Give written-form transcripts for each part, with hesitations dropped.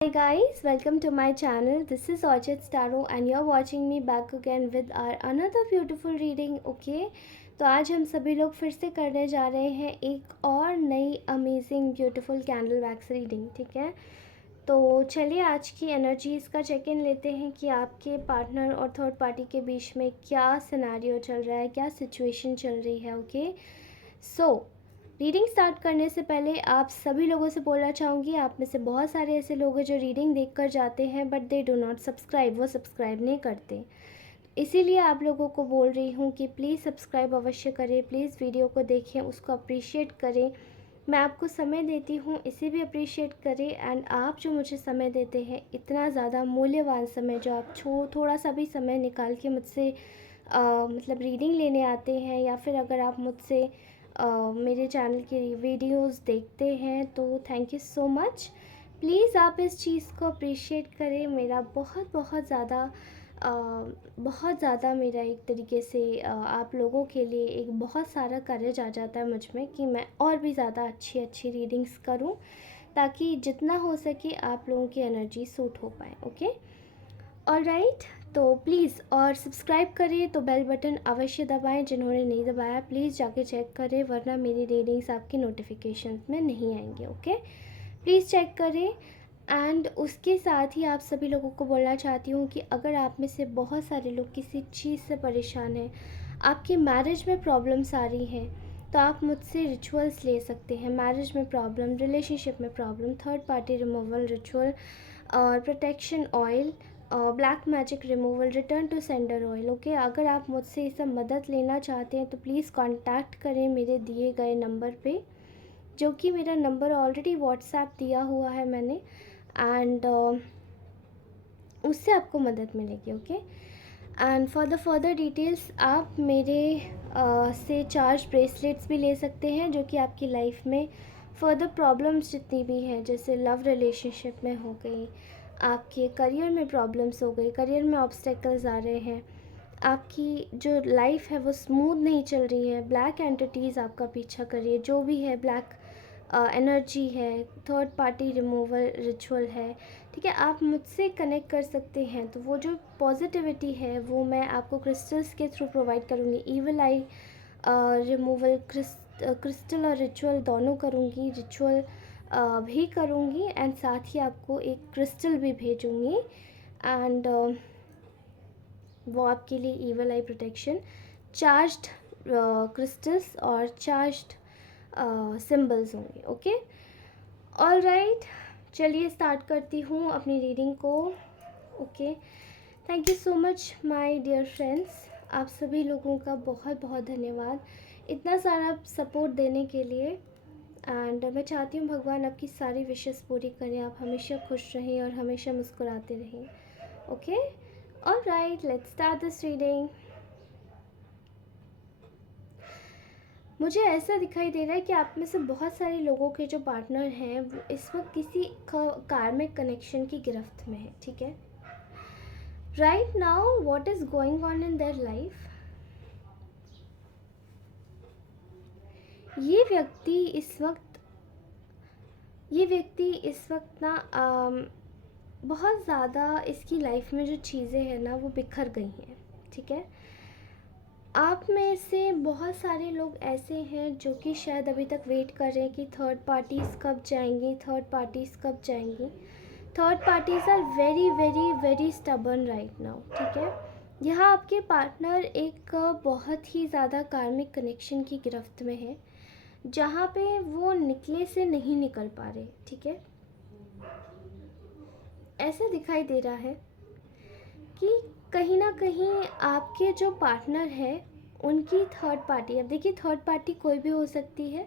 Hi guys, welcome to my channel. This is Orchid Staro and you're watching me back again with our another beautiful reading. Okay, तो आज हम सभी लोग फिर से करने जा रहे हैं एक और नई amazing beautiful candle wax reading. ठीक है, तो चलिए आज की एनर्जीज़ का चेक इन लेते हैं कि आपके पार्टनर और थर्ड पार्टी के बीच में क्या सिनेरियो चल रहा है, क्या सिचुएशन चल रही है. ओके, सो रीडिंग स्टार्ट करने से पहले आप सभी लोगों से बोलना चाहूँगी, आप में से बहुत सारे ऐसे लोग हैं जो रीडिंग देख कर जाते हैं but they do not subscribe, वो सब्सक्राइब नहीं करते. इसीलिए आप लोगों को बोल रही हूँ कि प्लीज़ सब्सक्राइब अवश्य करें, प्लीज़ वीडियो को देखें, उसको अप्रिशिएट करें. मैं आपको समय देती हूँ, इसे भी अप्रिशिएट करें. एंड आप जो मुझे समय देते हैं, इतना ज़्यादा मूल्यवान समय जो आप थोड़ा सा भी समय निकाल के मुझसे मतलब रीडिंग लेने आते हैं, या फिर अगर आप मुझसे मेरे चैनल की वीडियोस देखते हैं तो thank you so much. Please आप इस चीज़ को अप्रिशिएट करें. मेरा बहुत ज़्यादा मेरा एक तरीके से आप लोगों के लिए एक बहुत सारा करेज आ जाता है मुझ में कि मैं और भी ज़्यादा अच्छी रीडिंग्स करूं, ताकि जितना हो सके आप लोगों की एनर्जी सूट हो पाए. ओके, ऑलराइट, तो प्लीज़ और सब्सक्राइब करें तो बेल बटन अवश्य दबाएं. जिन्होंने नहीं दबाया प्लीज़ जाके चेक करें, वरना मेरी रीडिंग्स आपकी नोटिफिकेशन में नहीं आएंगे. ओके, प्लीज़ चेक करें. एंड उसके साथ ही आप सभी लोगों को बोलना चाहती हूँ कि अगर आप में से बहुत सारे लोग किसी चीज़ से परेशान हैं, आपकी मैरिज में प्रॉब्लम्स आ रही हैं, तो आप मुझसे रिचुअल्स ले सकते हैं. मैरिज में प्रॉब्लम, रिलेशनशिप में problem, third party removal ritual और protection oil, black magic removal, return to sender oil. Okay, अगर आप मुझसे ये सब मदद लेना चाहते हैं तो प्लीज़ कांटेक्ट करें मेरे दिए गए नंबर पे, जो कि मेरा नंबर ऑलरेडी व्हाट्सएप दिया हुआ है मैंने. एंड उससे आपको मदद मिलेगी. Okay, and for the further details आप मेरे से चार्ज ब्रेसलेट्स भी ले सकते हैं, जो कि आपकी लाइफ में फर्दर प्रॉब्लम्स जितनी भी हैं, जैसे लव रिलेशनशिप में हो गई, आपके करियर में प्रॉब्लम्स हो गई, करियर में ऑब्स्टेकल्स आ रहे हैं, आपकी जो लाइफ है वो स्मूथ नहीं चल रही है, ब्लैक एंटिटीज़ आपका पीछा करिए, जो भी है ब्लैक एनर्जी है, थर्ड पार्टी रिमूवल रिचुअल है. ठीक है, आप मुझसे कनेक्ट कर सकते हैं. तो वो जो पॉजिटिविटी है वो मैं आपको क्रिस्टल्स के थ्रू प्रोवाइड करूँगी. ईवल आई रिमूवल क्रिस्टल और रिचुअल दोनों करूँगी. रिचुअल भी करूँगी एंड साथ ही आपको एक क्रिस्टल भी भेजूँगी. एंड वो आपके लिए evil eye protection, charged crystals और चार्ज्ड सिंबल्स होंगे. ओके, ऑलराइट, चलिए स्टार्ट करती हूँ अपनी रीडिंग को. Okay, thank you so much my dear friends. आप सभी लोगों का बहुत बहुत धन्यवाद इतना सारा सपोर्ट देने के लिए. एंड मैं चाहती हूँ भगवान आपकी सारी विशेस पूरी करें, आप हमेशा खुश रहें और हमेशा मुस्कुराते रहें. Okay, alright, let's start this reading. मुझे ऐसा दिखाई दे रहा है कि आप में से बहुत सारे लोगों के जो पार्टनर हैं वो इस वक्त किसी कार्मिक कनेक्शन की गिरफ्त में है. ठीक है, right now what is going on in their life. ये व्यक्ति इस वक्त ना बहुत ज़्यादा इसकी लाइफ में जो चीज़ें हैं ना वो बिखर गई हैं. ठीक है, आप में से बहुत सारे लोग ऐसे हैं जो कि शायद अभी तक वेट कर रहे हैं कि थर्ड पार्टीज़ कब जाएंगी, थर्ड पार्टीज़ कब जाएंगी. Third parties are very very very stubborn right now. ठीक है, यहाँ आपके पार्टनर एक बहुत ही ज़्यादा कार्मिक कनेक्शन की गिरफ्त में है, जहाँ पे वो निकले से नहीं निकल पा रहे. ठीक है, ऐसा दिखाई दे रहा है कि कहीं ना कहीं आपके जो पार्टनर है उनकी थर्ड पार्टी, अब देखिए थर्ड पार्टी कोई भी हो सकती है,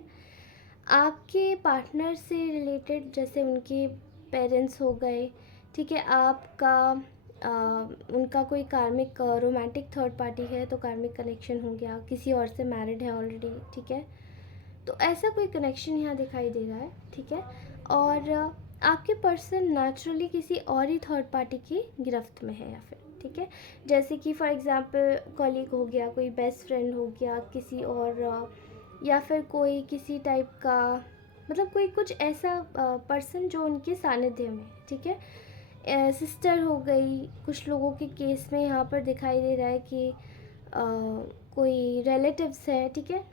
आपके पार्टनर से रिलेटेड, जैसे उनके पेरेंट्स हो गए. ठीक है, आपका उनका कोई कार्मिक रोमांटिक थर्ड पार्टी है तो कार्मिक कनेक्शन हो गया, किसी और से मैरिड है ऑलरेडी. ठीक है, तो ऐसा कोई कनेक्शन यहाँ दिखाई दे रहा है. ठीक है, और आपके पर्सन नेचुरली किसी और ही थर्ड पार्टी की गिरफ्त में है, या फिर ठीक है, जैसे कि फॉर एग्जांपल कॉलीग हो गया, कोई बेस्ट फ्रेंड हो गया किसी और, या फिर कोई किसी टाइप का मतलब कोई कुछ ऐसा पर्सन जो उनके सानिध्य में, ठीक है। सिस्टर हो गई, कुछ लोगों के केस में यहाँ पर दिखाई दे रहा है कि कोई रिलेटिव्स है, ठीक है।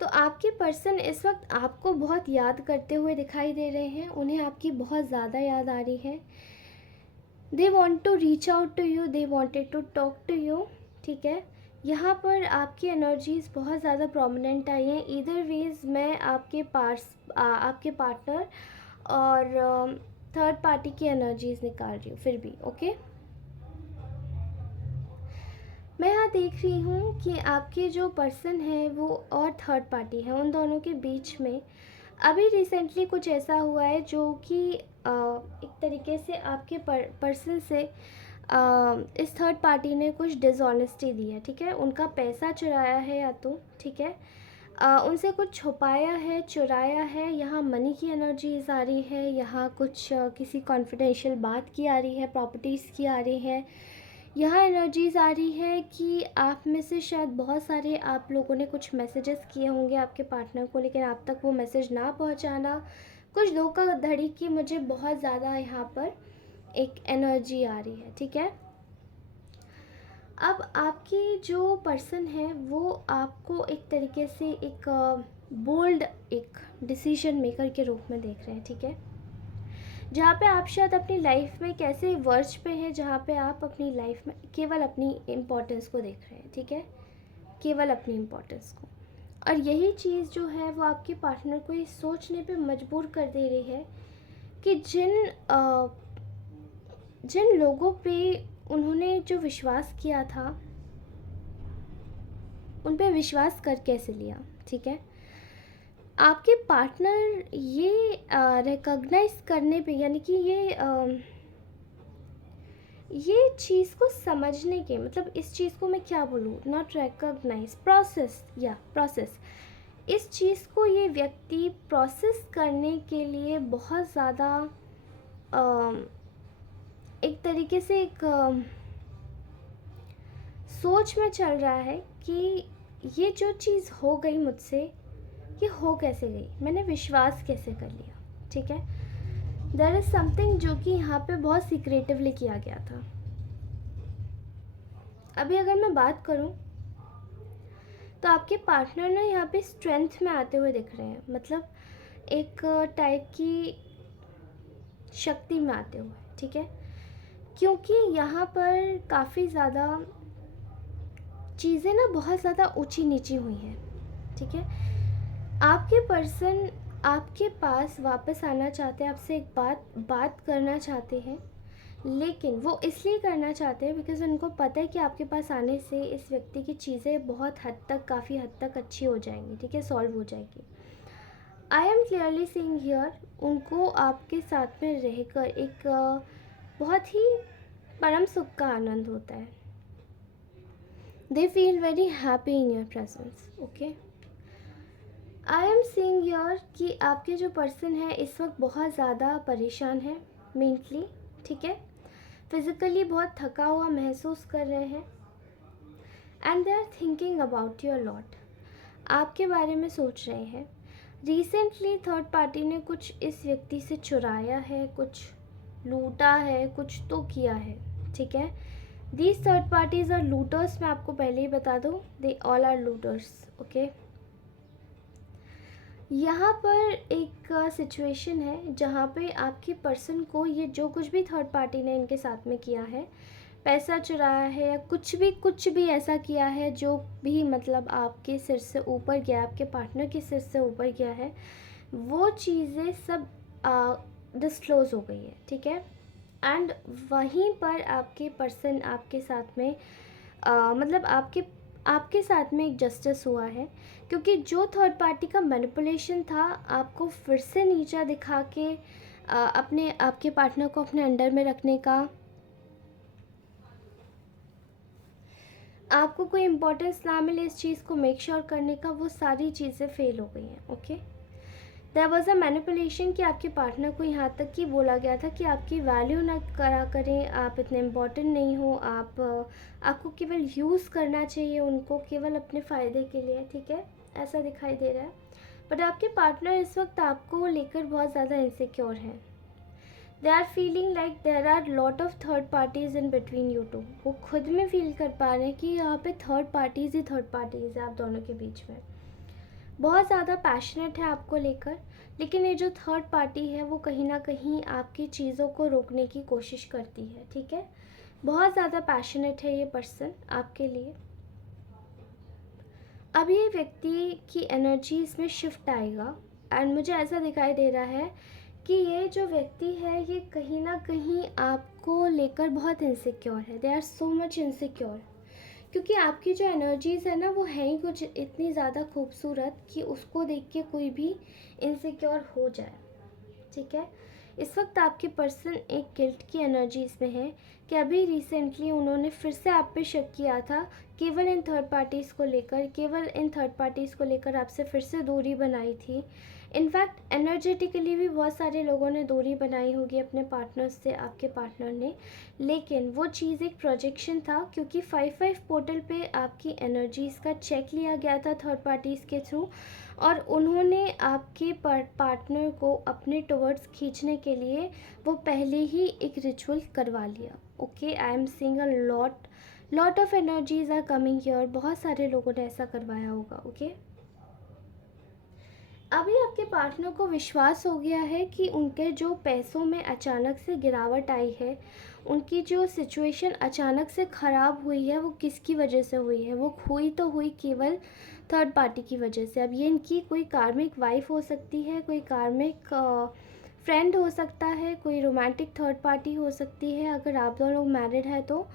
तो आपके पर्सन इस वक्त आपको बहुत याद करते हुए दिखाई दे रहे हैं, उन्हें आपकी बहुत ज़्यादा याद आ रही है। They want to reach out to you, they wanted to talk to you, ठीक है। यहाँ पर आपकी एनर्जीज़ बहुत ज़्यादा प्रोमिनेंट आई हैं। ईदर वेज मैं आपके आपके पार्टनर और थर्ड पार्टी की एनर्जीज़ निकाल रही हूँ फिर भी, ओके। मैं यहाँ देख रही हूँ कि आपके जो पर्सन है वो और थर्ड पार्टी है, उन दोनों के बीच में अभी रिसेंटली कुछ ऐसा हुआ है जो कि एक तरीके से आपके पर्सन से इस थर्ड पार्टी ने कुछ डिसऑनेस्टी दी है, ठीक है। उनका पैसा चुराया है या तो, ठीक है, उनसे कुछ छुपाया है, चुराया है। यहाँ मनी की एनर्जीज आ रही है, यहाँ कुछ किसी कॉन्फिडेंशियल बात की आ रही है, प्रॉपर्टीज़ की आ रही है। यहाँ एनर्जीज़ आ रही है कि आप में से शायद बहुत सारे आप लोगों ने कुछ मैसेजेस किए होंगे आपके पार्टनर को, लेकिन आप तक वो मैसेज ना पहुँचाना, कुछ धोखाधड़ी की मुझे बहुत ज़्यादा यहाँ पर एक एनर्जी आ रही है, ठीक है। अब आपकी जो पर्सन है वो आपको एक तरीके से एक बोल्ड एक डिसीजन मेकर के रूप में देख रहे हैं, ठीक है। जहाँ पे आप शायद अपनी लाइफ में कैसे वर्ज पे हैं, जहाँ पे आप अपनी लाइफ में केवल अपनी इम्पोर्टेंस को देख रहे हैं, ठीक है, केवल अपनी इम्पोर्टेंस को। और यही चीज़ जो है वो आपके पार्टनर को ये सोचने पे मजबूर कर दे रही है कि जिन लोगों पे उन्होंने जो विश्वास किया था उन पे विश्वास कर कैसे लिया, ठीक है। आपके पार्टनर ये रिकॉग्नाइज करने पे, यानी कि ये चीज़ को समझने के, मतलब इस चीज़ को मैं क्या बोलूँ, नॉट रिकॉग्नाइज, प्रोसेस, इस चीज़ को ये व्यक्ति प्रोसेस करने के लिए बहुत ज़्यादा एक तरीके से एक सोच में चल रहा है कि ये जो चीज़ हो गई मुझसे, ये हो कैसे गई, मैंने विश्वास कैसे कर लिया, ठीक है। देयर इज़ समथिंग जो कि यहाँ पे बहुत सीक्रेटिवली किया गया था। अभी अगर मैं बात करूँ तो आपके पार्टनर ना यहाँ पे स्ट्रेंथ में आते हुए दिख रहे हैं, मतलब एक टाइप की शक्ति में आते हुए, ठीक है। क्योंकि यहाँ पर काफ़ी ज़्यादा चीज़ें ना बहुत ज़्यादा ऊंची नीची हुई हैं, ठीक है। आपके पर्सन आपके पास वापस आना चाहते हैं, आपसे एक बात करना चाहते हैं, लेकिन वो इसलिए करना चाहते हैं बिकॉज़ उनको पता है कि आपके पास आने से इस व्यक्ति की चीज़ें बहुत हद तक, काफ़ी हद तक अच्छी हो जाएंगी, ठीक है, सॉल्व हो जाएगी। I am clearly seeing here, उनको आपके साथ में रहकर एक बहुत ही परम सुख का आनंद होता है। They feel very happy in your presence, okay. I am seeing here कि आपके जो पर्सन है इस वक्त बहुत ज़्यादा परेशान है मेंटली, ठीक है, फिज़िकली बहुत थका हुआ महसूस कर रहे हैं। And they are thinking about you a lot, आपके बारे में सोच रहे हैं। रिसेंटली थर्ड पार्टी ने कुछ इस व्यक्ति से चुराया है, कुछ लूटा है, कुछ तो किया है, ठीक है। These third parties are looters, मैं आपको पहले ही बता दूँ, they all are looters, okay. यहाँ पर एक सिचुएशन है जहाँ पे आपके पर्सन को ये जो कुछ भी थर्ड पार्टी ने इनके साथ में किया है, पैसा चुराया है या कुछ भी ऐसा किया है जो भी मतलब आपके सिर से ऊपर गया, आपके पार्टनर के सिर से ऊपर गया है, वो चीज़ें सब डिस्क्लोज़ हो गई है, ठीक है। एंड वहीं पर आपके पर्सन आपके साथ में मतलब आपके साथ में एक जस्टिस हुआ है, क्योंकि जो थर्ड पार्टी का मैनिपुलेशन था आपको फिर से नीचा दिखा के अपने आपके पार्टनर को अपने अंडर में रखने का, आपको कोई इम्पोर्टेंस ना मिले इस चीज़ को मेक श्योर करने का, वो सारी चीज़ें फेल हो गई हैं, okay. There was a manipulation कि आपके पार्टनर को यहाँ तक कि बोला गया था कि आपकी वैल्यू ना करा करें, आप इतने इम्पोर्टेंट नहीं हो, आपको केवल यूज़ करना चाहिए उनको, केवल अपने फ़ायदे के लिए, ठीक है, ऐसा दिखाई दे रहा है। बट आपके पार्टनर इस वक्त आपको लेकर बहुत ज़्यादा इनसिक्योर हैं। They are feeling like there are lot of third parties in between you two. वो खुद में फील कर पा रहे हैं कि यहाँ पे थर्ड पार्टीज़ है आप दोनों के बीच में। बहुत ज़्यादा पैशनेट है आपको लेकर, लेकिन ये जो थर्ड पार्टी है वो कहीं ना कहीं आपकी चीज़ों को रोकने की कोशिश करती है, ठीक है। बहुत ज़्यादा पैशनेट है ये पर्सन आपके लिए। अब ये व्यक्ति की एनर्जी इसमें शिफ्ट आएगा एंड मुझे ऐसा दिखाई दे रहा है कि ये जो व्यक्ति है ये कहीं ना कहीं आपको लेकर बहुत इनसिक्योर है। They are so much insecure, क्योंकि आपकी जो एनर्जीज़ है ना वो है ही कुछ इतनी ज़्यादा खूबसूरत कि उसको देख के कोई भी इनसिक्योर हो जाए, ठीक है। इस वक्त आपके पर्सन एक गिल्ट की एनर्जीज में है कि अभी रिसेंटली उन्होंने फिर से आप पे शक किया था, केवल इन थर्ड पार्टीज़ को लेकर, केवल इन थर्ड पार्टीज़ को लेकर आपसे फिर से दूरी बनाई थी। इनफैक्ट एनर्जेटिकली भी बहुत सारे लोगों ने दूरी बनाई होगी अपने पार्टनर से, आपके पार्टनर ने, लेकिन वो चीज़ एक प्रोजेक्शन था, क्योंकि 5-5 पोर्टल पे आपकी एनर्जीज़ का चेक लिया गया था थर्ड पार्टीज़ के थ्रू, और उन्होंने आपके पार्टनर को अपने टुवर्ड्स खींचने के लिए वो पहले ही एक रिचुअल करवा लिया। Okay, I am seeing a lot of energies are coming here. बहुत सारे लोगों ने ऐसा करवाया होगा, ओके। अभी आपके पार्टनर को विश्वास हो गया है कि उनके जो पैसों में अचानक से गिरावट आई है, उनकी जो सिचुएशन अचानक से ख़राब हुई है, वो किसकी वजह से हुई है? वो हुई तो हुई केवल थर्ड पार्टी की वजह से। अब ये इनकी कोई कार्मिक वाइफ हो सकती है, कोई कार्मिक फ्रेंड हो सकता है, कोई रोमांटिक थर्ड पार्टी हो सकती है अगर आप दोनों लोग मैरिड है तो,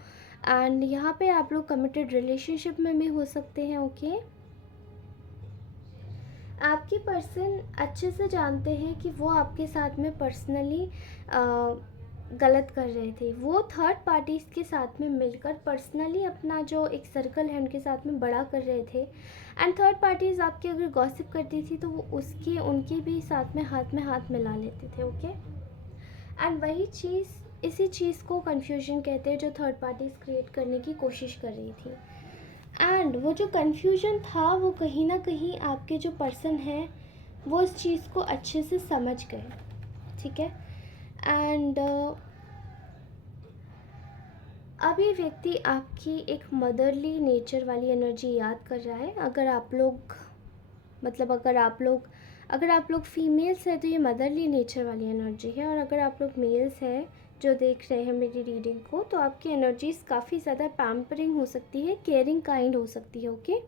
एंड यहाँ पे आप लोग कमिटेड रिलेशनशिप में भी हो सकते हैं, ओके। आपकी पर्सन अच्छे से जानते हैं कि वो आपके साथ में पर्सनली गलत कर रहे थे। वो थर्ड पार्टीज़ के साथ में मिलकर पर्सनली अपना जो एक सर्कल है उनके साथ में बड़ा कर रहे थे, एंड थर्ड पार्टीज़ आपकी अगर गॉसिप करती थी तो वो उसकी उनकी भी साथ में हाथ मिला लेते थे, ओके। एंड वही चीज़, इसी चीज़ को कन्फ्यूजन कहते हैं जो थर्ड पार्टीज़ क्रिएट करने की कोशिश कर रही थी। एंड वो जो कन्फ्यूजन था वो कहीं ना कहीं आपके जो पर्सन है वो इस चीज़ को अच्छे से समझ गए, ठीक है। एंड अब ये व्यक्ति आपकी एक मदरली नेचर वाली एनर्जी याद कर रहा है। अगर आप लोग मतलब अगर आप लोग फीमेल्स हैं तो ये मदरली नेचर वाली एनर्जी है, और अगर आप लोग मेल्स हैं जो देख रहे हैं मेरी रीडिंग को, तो आपकी एनर्जीज़ काफ़ी ज़्यादा पैम्परिंग हो सकती है, केयरिंग काइंड हो सकती है, ओके।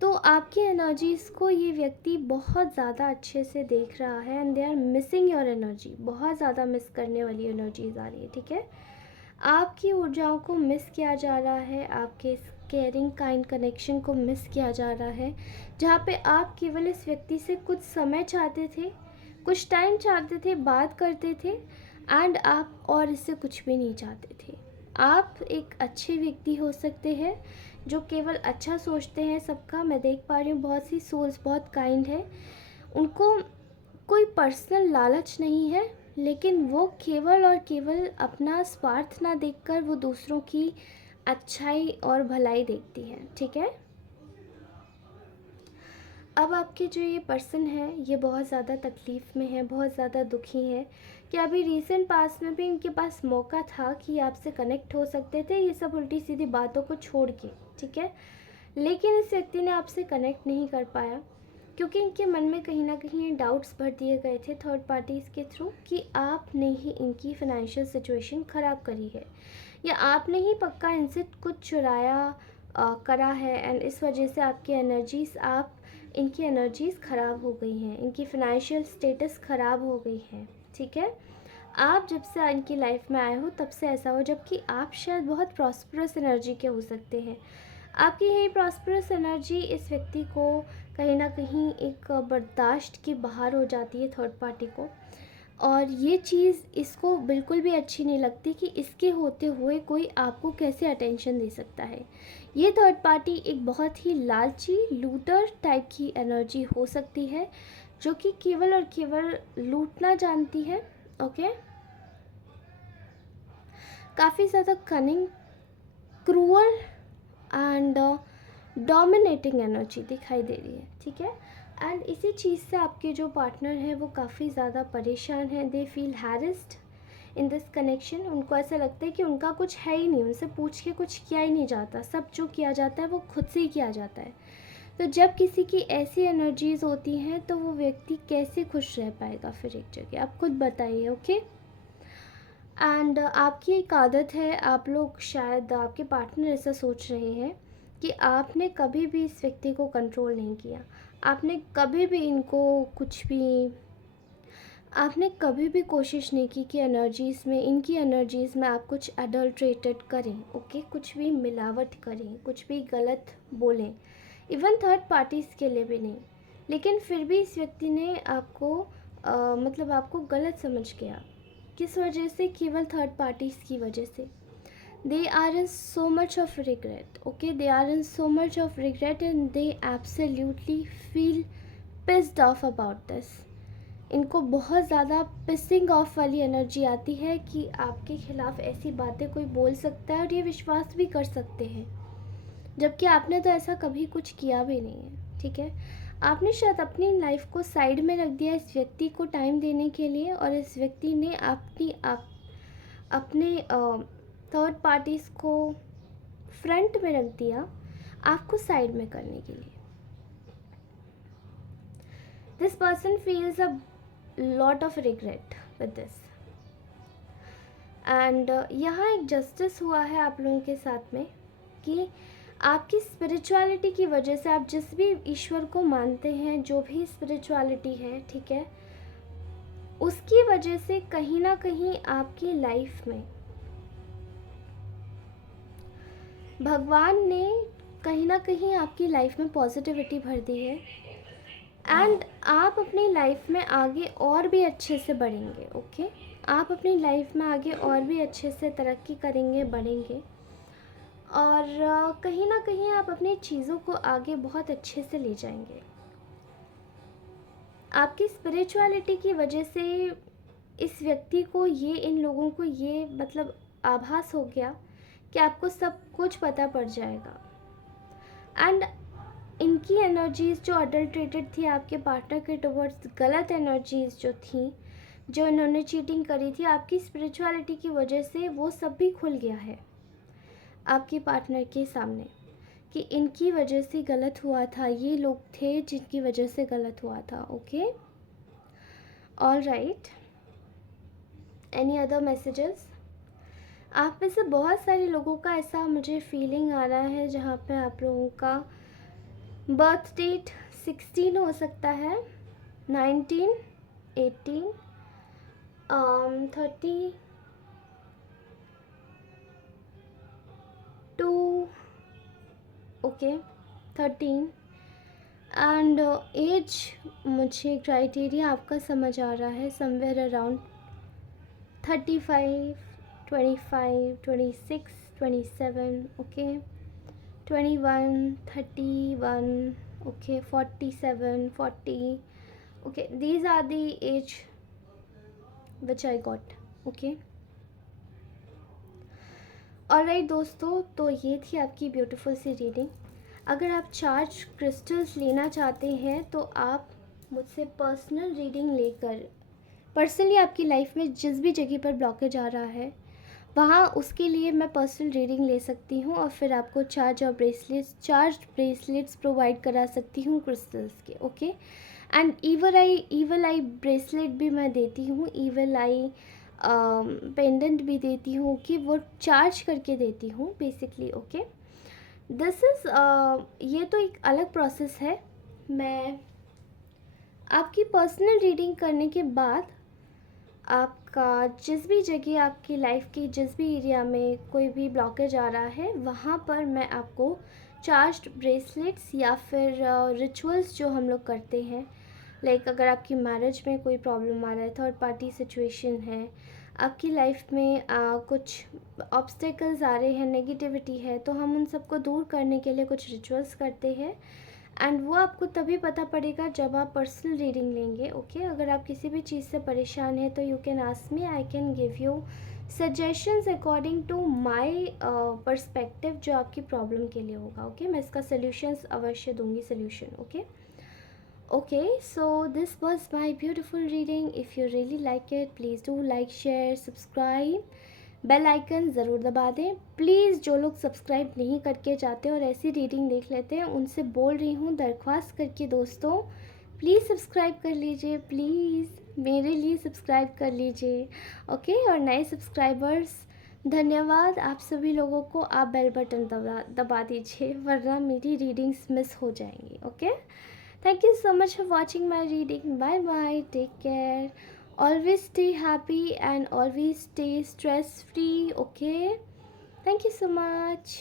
तो आपकी एनर्जीज़ को ये व्यक्ति बहुत ज़्यादा अच्छे से देख रहा है, and they are missing your energy. बहुत ज़्यादा मिस करने वाली एनर्जीज आ रही है, ठीक है। आपकी ऊर्जाओं को मिस किया जा रहा है, आपके केयरिंग काइंड कनेक्शन को मिस किया जा रहा है, जहाँ पे आप केवल इस व्यक्ति से कुछ समय चाहते थे, कुछ टाइम चाहते थे, बात करते थे, एंड आप और इससे कुछ भी नहीं चाहते थे। आप एक अच्छे व्यक्ति हो सकते हैं जो केवल अच्छा सोचते हैं सबका। मैं देख पा रही हूँ बहुत सी सोल्स बहुत काइंड है, उनको कोई पर्सनल लालच नहीं है, लेकिन वो केवल और केवल अपना स्वार्थ ना देखकर वो दूसरों की अच्छाई और भलाई देखती है, ठीक है। अब आपके जो ये पर्सन है ये बहुत ज़्यादा तकलीफ़ में है, बहुत ज़्यादा दुखी है कि अभी रीसेंट पास में भी इनके पास मौका था कि आपसे कनेक्ट हो सकते थे, ये सब उल्टी सीधी बातों को छोड़ के, ठीक है। लेकिन इस व्यक्ति ने आपसे कनेक्ट नहीं कर पाया, क्योंकि इनके मन में कहीं ना कहीं डाउट्स भर दिए गए थे थर्ड पार्टीज़ के थ्रू कि आपने ही इनकी फ़ाइनेंशियल सिचुएशन ख़राब करी है, या आपने ही पक्का इनसे कुछ चुराया करा है, एंड इस वजह से आपकी एनर्जीज़ इनकी एनर्जीज़ ख़राब हो गई हैं, इनकी फ़ाइनेंशियल स्टेटस ख़राब हो गई है, ठीक है। आप जब से इनकी लाइफ में आए हो तब से ऐसा हो, जबकि आप शायद बहुत प्रॉस्परस एनर्जी के हो सकते हैं। आपकी यही प्रॉस्परस एनर्जी इस व्यक्ति को कहीं ना कहीं एक बर्दाश्त के बाहर हो जाती है थर्ड पार्टी को, और ये चीज़ इसको बिल्कुल भी अच्छी नहीं लगती कि इसके होते हुए कोई आपको कैसे अटेंशन दे सकता है। ये थर्ड पार्टी एक बहुत ही लालची लूटर टाइप की एनर्जी हो सकती है, जो कि केवल और केवल लूटना जानती है, ओके। काफ़ी ज़्यादा cunning, cruel and dominating energy दिखाई दे रही है, ठीक है। एंड इसी चीज़ से आपके जो पार्टनर हैं वो काफ़ी ज़्यादा परेशान हैं, they feel harassed in this connection. उनको ऐसा लगता है कि उनका कुछ है ही नहीं, उनसे पूछ के कुछ किया ही नहीं जाता, सब जो किया जाता है वो खुद से ही किया जाता है। तो जब किसी की ऐसी एनर्जीज़ होती हैं तो वो व्यक्ति कैसे खुश रह पाएगा फिर एक जगह, आप खुद बताइए। ओके। एंड आपकी एक आदत है, आप लोग शायद आपके पार्टनर ऐसा सोच रहे हैं कि आपने कभी भी इस व्यक्ति को कंट्रोल नहीं किया, आपने कभी भी इनको कुछ भी, आपने कभी भी कोशिश नहीं की कि एनर्जीज़ में, इनकी एनर्जीज़ में आप कुछ अडल्ट्रेटेड करें। ओके, कुछ भी मिलावट करें, कुछ भी गलत बोलें, इवन थर्ड पार्टीज़ के लिए भी नहीं। लेकिन फिर भी इस व्यक्ति ने आपको मतलब आपको गलत समझ गया। किस वजह से? केवल थर्ड पार्टीज़ की वजह से। They are in so much of regret. Okay, they are in so much of regret and they absolutely feel pissed off about this. इनको बहुत ज़्यादा पिसिंग ऑफ वाली एनर्जी आती है कि आपके खिलाफ़ ऐसी बातें कोई बोल सकता है और ये विश्वास भी कर सकते हैं, जबकि आपने तो ऐसा कभी कुछ किया भी नहीं है। ठीक है, आपने शायद अपनी लाइफ को साइड में रख दिया इस व्यक्ति को टाइम देने के लिए, और इस व्यक्ति ने अपने थर्ड पार्टीज़ को फ्रंट में रख दिया आपको साइड में करने के लिए। This person feels a lot of regret with this. And यहाँ एक जस्टिस हुआ है आप लोगों के साथ में कि आपकी स्पिरिचुअलिटी की वजह से, आप जिस भी ईश्वर को मानते हैं, जो भी स्पिरिचुअलिटी है, ठीक है, उसकी वजह से कहीं ना कहीं आपकी लाइफ में भगवान ने कहीं ना कहीं आपकी लाइफ में पॉजिटिविटी भर दी है। एंड आप अपनी लाइफ में आगे और भी अच्छे से बढ़ेंगे। ओके, आप अपनी लाइफ में आगे और भी अच्छे से तरक्की करेंगे, बढ़ेंगे, और कहीं ना कहीं आप अपनी चीज़ों को आगे बहुत अच्छे से ले जाएंगे। आपकी स्पिरिचुअलिटी की वजह से इस व्यक्ति को ये, इन लोगों को ये मतलब आभास हो गया कि आपको सब कुछ पता पड़ जाएगा। एंड इनकी एनर्जीज़ जो अडल्ट्रेटेड थी आपके पार्टनर के टुवर्ड्स, गलत एनर्जीज़ जो थी, जो इन्होंने चीटिंग करी थी, आपकी स्पिरिचुअलिटी की वजह से वो सब भी खुल गया है आपके पार्टनर के सामने कि इनकी वजह से गलत हुआ था, ये लोग थे जिनकी वजह से गलत हुआ था। Okay, all right, any other messages? आप में से बहुत सारे लोगों का ऐसा मुझे फीलिंग आ रहा है जहाँ पे आप लोगों का बर्थ डेट 16 हो सकता है, 19, 18, 32, ओके, 13, एंड एज, मुझे क्राइटेरिया आपका समझ आ रहा है, somewhere around 35, 25, 26, 27, okay, 21, 31, okay, 47, 40, okay, these are the age which I got. okay, alright दोस्तों, तो ये थी आपकी ब्यूटीफुल सी रीडिंग। अगर आप चार्ज क्रिस्टल्स लेना चाहते हैं तो आप मुझसे पर्सनल रीडिंग लेकर, पर्सनली आपकी लाइफ में जिस भी जगह पर ब्लॉकेज आ रहा है वहाँ उसके लिए मैं पर्सनल रीडिंग ले सकती हूँ, और फिर आपको चार्ज ब्रेसलेट्स प्रोवाइड करा सकती हूँ क्रिस्टल्स के। Okay, and evil I bracelet भी मैं देती हूँ, ईवल आई पेंडेंट भी देती हूँ, कि वो चार्ज करके देती हूँ बेसिकली। ओके, दिस इज़ ये तो एक अलग प्रोसेस है। मैं आपकी पर्सनल रीडिंग करने के बाद आपका जिस भी जगह, आपकी लाइफ की जिस भी एरिया में कोई भी ब्लॉकेज आ रहा है, वहाँ पर मैं आपको चार्ज्ड ब्रेसलेट्स या फिर रिचुअल्स जो हम लोग करते हैं, लाइक अगर आपकी मैरिज में कोई प्रॉब्लम आ रहा है, थर्ड पार्टी सिचुएशन है, आपकी लाइफ में कुछ ऑब्स्टेकल्स आ रहे हैं, नेगेटिविटी है, तो हम उन सबको दूर करने के लिए कुछ रिचुअल्स करते हैं। एंड वो आपको तभी पता पड़ेगा जब आप पर्सनल रीडिंग लेंगे। ओके, अगर आप किसी भी चीज़ से परेशान हैं तो you can ask me, I can give you suggestions according to my perspective, जो आपकी प्रॉब्लम के लिए होगा। ओके, मैं इसका सॉल्यूशंस अवश्य दूंगी, solution. Okay, Okay, so this was my beautiful reading. If you really like it, please do like, share, subscribe. Bell icon ज़रूर दबा दें प्लीज़। जो लोग सब्सक्राइब नहीं करके जाते और ऐसी रीडिंग देख लेते हैं उनसे बोल रही हूँ, दरख्वास्त करके दोस्तों, प्लीज़ सब्सक्राइब कर लीजिए, प्लीज़ मेरे लिए सब्सक्राइब कर लीजिए। ओके, और नए सब्सक्राइबर्स धन्यवाद आप सभी लोगों को। आप बेल बटन दबा दीजिए वरना मेरी रीडिंग्स मिस हो जाएंगी। Okay, thank you so much for watching my reading. Bye bye, take care, always stay happy and always stay stress free. Okay, thank you so much.